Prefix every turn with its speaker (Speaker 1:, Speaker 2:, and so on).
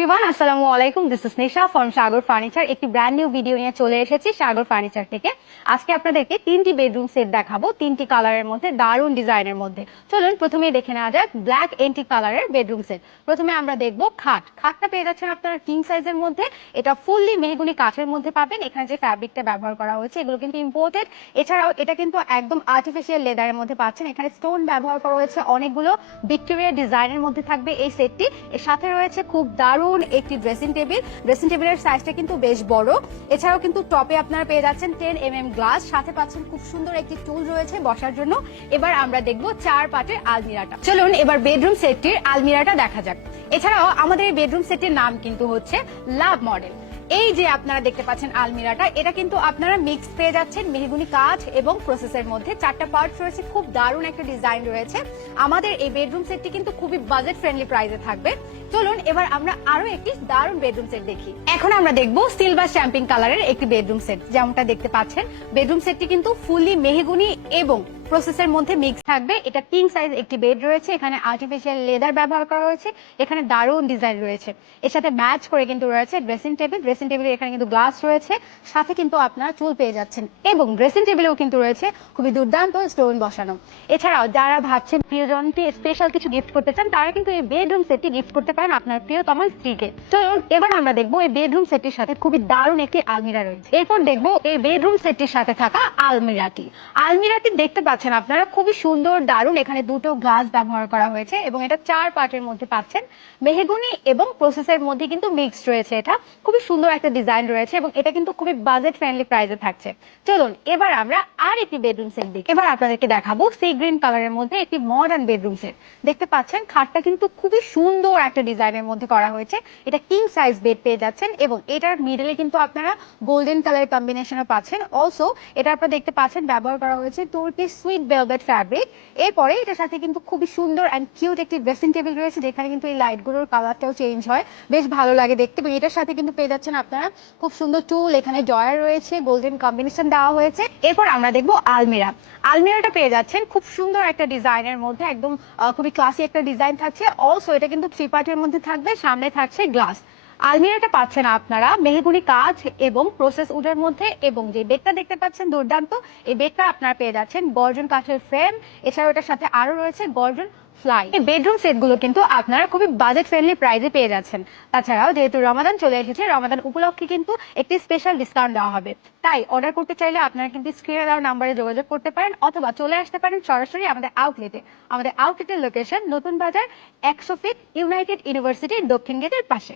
Speaker 1: Everyone আসসালামু আলাইকুম this is Nisha from Sagar furniture একটি ব্র্যান্ড নিউ ভিডিও নিয়ে চলে এসেছি সাগর ফার্নিচার থেকে। আজকে আপনাদেরকে তিনটি বেডরুম সেট দেখাবো, তিনটি কালারের মধ্যে, দারুণ ডিজাইনের মধ্যে। চলুন প্রথমে দেখে নেওয়া যাক ব্ল্যাক এন্টি কালারের বেডরুম সেট প্রথমে আমরা দেখব খাট। খাটটা পেয়ে যাচ্ছেন আপনারা কিং সাইজের মধ্যে। এটা ফুললি মেহগুনি কাঠের মধ্যে পাবেন। এখানে যে ফ্যাব্রিকটা ব্যবহার করা হয়েছে, এগুলো কিন্তু ইম্পোর্টেড এছাড়াও এটা কিন্তু একদম আর্টিফিশিয়াল লেদারের মধ্যে পাচ্ছেন। এখানে স্টোন ব্যবহার করা হয়েছে অনেকগুলো। ভিক্টোরিয়া ডিজাইনের মধ্যে থাকবে এই সেটটি এর সাথে রয়েছে খুব দারুণ একটি ড্রেসিং টেবিল ড্রেসিং টেবিলের সাইজটা কিন্তু বেশ বড়। এছাড়াও কিন্তু টপে আপনারা পেয়ে যাচ্ছেন টেন এম এম গ্লাস সাথে পাচ্ছেন খুব সুন্দর একটি টুল রয়েছে বসার জন্য। এবার আমরা দেখব চার পাটের আলমিরাটা। চলুন এবার বেডরুম সেটটির আলমিরাটা দেখা যাক। এছাড়াও আমাদের এই বেডরুম সেটটির নাম কিন্তু হচ্ছে লাভ মডেল এই যে আপনারা দেখতে পাচ্ছেন আলমিরাটা, এটা কিন্তু আপনারা মিক্স পেয়ে যাচ্ছেন মেহগুনি কাঠ এবং প্রসেসের মধ্যে। চারটা পার্টস রয়েছে, খুব দারুণ একটা ডিজাইন রয়েছে। আমাদের এই বেডরুম সেটটি কিন্তু খুবই বাজেট ফ্রেন্ডলি প্রাইসে থাকবে। চলুন, এবার আমরা আরও একটি দারুণ বেডরুম সেট দেখি। এখন আমরা দেখব সিলভার শ্যাম্পিং কালারের একটি বেডরুম সেট যেমনটা দেখতে পাচ্ছেন। বেডরুম সেটটি কিন্তু ফুললি মেহগুনি এবং প্রসেসের মধ্যে মিক্স থাকবে। এটা কিং সাইজ একটি বেড রয়েছে। এখানে আর্টিফিশিয়াল লেদার ব্যবহার করা হয়েছে। এখানে দারুণ ডিজাইন রয়েছে। এর সাথে ম্যাচ করে কিন্তু রয়েছে ড্রেসিং টেবিল ড্রেসিং টেবিলে এখানে কিন্তু গ্লাস রয়েছে। সাথে কিন্তু আপনারা চুল পেয়ে যাচ্ছেন। এবং ড্রেসিং টেবিলেও কিন্তু রয়েছে খুবই দুর্দান্ত স্টোন বসানো। এছাড়াও যারা ভাবছেন প্রিয়জনকে স্পেশাল কিছু গিফট করতে চান, তারা কিন্তু এই বেডরুম সেটটি গিফট করতে পারেন আপনার প্রিয়তম স্ত্রীকে। চলুন এবার আমরা দেখব এই বেডরুম সেটটির সাথে খুবই দারুণ একটি আলমিরা রয়েছে। এরপর দেখব এই বেডরুম সেটটির সাথে থাকা আলমিরাটি। আলমিরাটি দেখতে পাচ্ছেন আপনারা। খুবই সুন্দর, দারুণ এখানে দুটো গ্লাস ব্যবহার করা হয়েছে এবং এটা চার পার্টের মধ্যে পাচ্ছেন। মেহেগুনি এবং প্রসেসের মধ্যে কিন্তু মিক্সড রয়েছে এটা। খুবই সুন্দর একটা ডিজাইন রয়েছে এবং এটা কিন্তু খুবই বাজেট ফ্রেন্ডলি প্রাইসে থাকছে। চলুন, এবার আমরা আর একটি বেডরুম সেট দেখি। এবার আপনাদেরকে দেখাবো সি গ্রিন কালারের মধ্যে একটি মডার্ন বেডরুম সেট দেখতে পাচ্ছেন, খাটটা কিন্তু খুবই সুন্দর একটা ডিজাইনের মধ্যে করা হয়েছে। এটা কিং সাইজ বেড পেয়ে যাচ্ছেন এবং এটার মিডলে কিন্তু আপনারা গোল্ডেন কালার কম্বিনেশনও পাচ্ছেন। অলসো এটা আপনারা দেখতে পাচ্ছেন, ব্যবহার করা হয়েছে তুর্কি সুইট ভেলভেট ফ্যাব্রিক এরপরে এটার সাথে কিন্তু খুবই সুন্দর অ্যান্ড কিউট একটি ড্রেসিং টেবিল রয়েছে, যেখানে কিন্তু এই লাইটগুলোর কালারটাও চেঞ্জ হয়। বেশ ভালো লাগে দেখতে। এবং এটার সাথে কিন্তু পেয়ে যাচ্ছেন আপনারা খুব সুন্দর টুল এখানে জয়ার রয়েছে গোল্ডেন কম্বিনেশন দেওয়া হয়েছে। এরপর আমরা দেখব আলমিরা। আলমিরাটা পেয়ে যাচ্ছেন খুব সুন্দর একটা ডিজাইনের মধ্যে, একদম খুবই ক্লাসি একটা ডিজাইন থাকছে। অলসো এটা কিন্তু থ্রি পার্টের মধ্যে থাকবে, সামনে থাকছে গ্লাস আলমিরাটা পাচ্ছেন আপনারা। মেহগুনি কাজ এবং প্রসেস উডের মধ্যে এবং যে বেডটা দেখতে পাচ্ছেন, দুর্দান্ত, এই বেডটা আপনারা পেয়ে যাচ্ছেন গর্জন কাঠের ফ্রেম এছাড়াও এটার সাথে আরও রয়েছে গর্জন ফ্লাই এই বেডরুম সেটগুলো কিন্তু আপনারা খুবই বাজেট ফ্রেন্ডলি প্রাইসে পেয়ে যাচ্ছেন। তাছাড়াও যেহেতু রমাদান চলে এসেছে, রমাদান উপলক্ষে কিন্তু একটি স্পেশাল ডিসকাউন্ট দেওয়া হবে। তাই অর্ডার করতে চাইলে আপনারা কিন্তু স্ক্রিনে দেওয়া নাম্বারে যোগাযোগ করতে পারেন অথবা চলে আসতে পারেন সরাসরি আমাদের আউটলেটে আমাদের আউটলেটের লোকেশন নতুন বাজার একশো ফিট ইউনাইটেড ইউনিভার্সিটির দক্ষিণ গেটের পাশে।